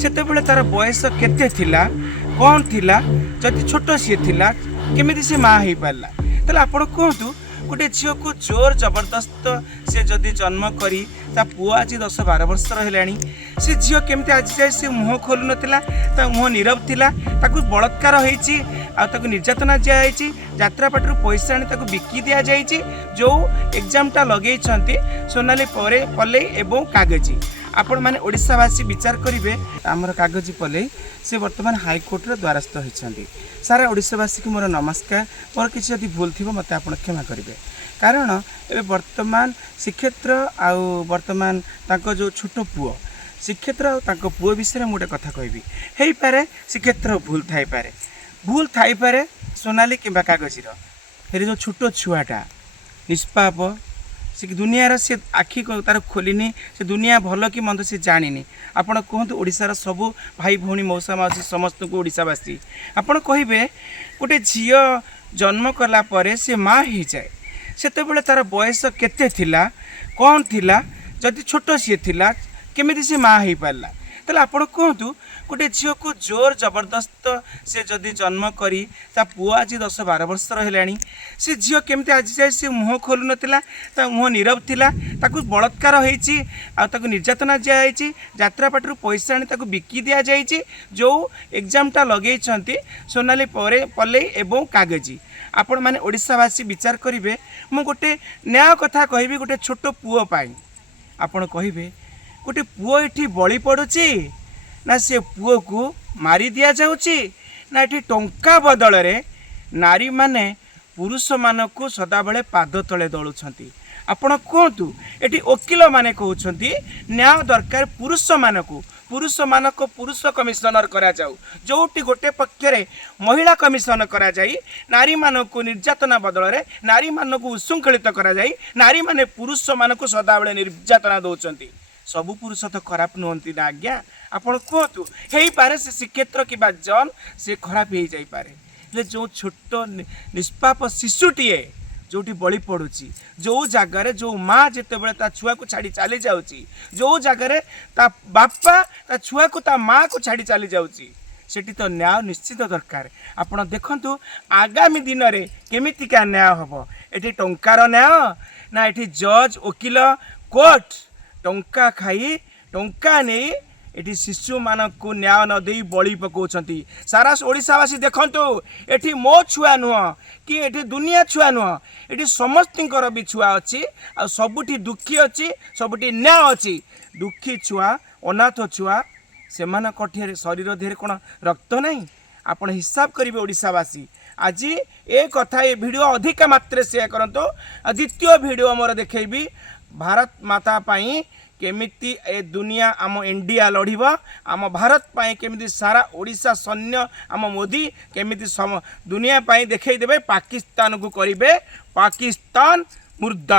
सेतेबेले तार बयस केते थिला कौन थिला जदि छोट सी थिला केमिति से माँ हो पारा तेल आपण कहतु गोटे झील को जोर जबरदस्त से जदि जन्म करी पुओ आज 10-12 वर्ष है से झील केमती आज जाए से मुह खोलु ना मुह नीरव थिला बलात्कार होती निर्यातना दिखाई यात्रा पाटू पैसा आनी बिकी दि जाए जो एग्जामटा लगे सोनाली पलई एवं कागजी आपण मैंने ओडिशावासी विचार करेंगे आमर कागजी पलई से बर्तमान हाईकोर्ट द्वारस्थ होती सारा ओडिशावासी की मोर नमस्कार मोर किसी जदि भूल थी मत आप क्षमा करेंगे कारण ए बर्तमान श्रीक्षेत्र आउ बर्तमान तांको जो छोट पुओ श्रीक्षेत्र आउ पुओ विषय मुझे कथा कहबी हो पारे श्रीक्षेत्र भूल थाई पारे सोनाली कि कागजीर हेरी जो छोट छुआटा निष्पाप से दुनियार से आखि तार खोलिनी से दुनिया भल कि मंद से जानी आपण कहतु ओडिशार सबू भाई भौणी मौसा मौसी समस्त को ओडिशावासी आपण कहे गोटे झील जन्म कला परे से माँ हो जाए सेतेबेले तार बयस केते थिला कौन थिला जदि छोट सी थिला केमिति से माँ हो पारा तेल आपण कहतु गोटे झील को जोर जबरदस्त से जदि जन्म करी पुओ आज 10-12 वर्ष है से झील केमती आज जाए से मुह खोलु ना मुह नीरव थिला बलात्कार होती निर्यातना दिखाई यात्रा पाटू पैसा आनी बिकी दि जाए जो एग्जामटा लगे सोनाली पलई एवं कागजी आपण मैंने ओडिशावासी विचार करेंगे मु गोटे न्याय कथा कहबी गोटे छोट पुओ पाई आपण कहे गोटे पुओ ये बलि पड़ुची ना से पुओ को मारी दिया जाउची ना ये टंका बदल रे नारी माने पुरुष मानक सदाबले पाद तले दलुछंती आपण कहतु ये वकिल माने कहउछंती न्याय दरकार पुरुष मानक पुरुष कमिशनर करा जाऊ जोटी गोटे पक्षरे महिला कमिशन करा जाई नारी मानक निर्यातना बदल रे नारी मानक उशृंखलित करा जाई नारी माने पुरुष मानक सदाबले निर्यातना दउछंती सबु पुरुष तो खराब नुहति ना आज्ञा आपण कहतु हो पारे से श्रीक्षेत्र कि जन से खराब हो जाई पारे जो छोट निष्पाप शिशुटीए जोटी बलि पड़ुची जो जगार जो माँ जिते बड़े ता छुआ को छाड़ी चली जाऊँगी जो जगार ता बापा ता छुआ को ता माँ को छाड़ी चली जाऊँगी सेठी तो न्याय निश्चित दरकार आपण देखंतु आगामी दिन में केमितिका न्याय हम ये टंकार न्याय ना ये जज वकिल कोर्ट टंका खाई टंका नहीं ये शिशु मानक को न्याय न दे बलि पकाउछंती सारा ओडिशावासी देखंतु एठी मो छुआ नुह कि एठी दुनिया छुआ नुह एठी समस्तिंकर भी छुआ अच्छी आ सबुठी दुखी अच्छी सबुठी न्याय अच्छी दुखी छुआ अनाथ छुआ से शरीर देह कौन रक्त नहीं आपण हिसाब करेंगे ओडिशावासी आज ए कथा ये वीडियो अधिक मात्रा शेयर करंतु द्वितीय वीडियो मोर देखैबी भारत माता पाई केमिति ए दुनिया आम इंडिया लड़ब आम भारत पाई केमिति सारा ओडिशा सैन्य आम मोदी केमिति दुनिया पाई देखै देबे पाकिस्तान को करिवे पाकिस्तान मुर्दा।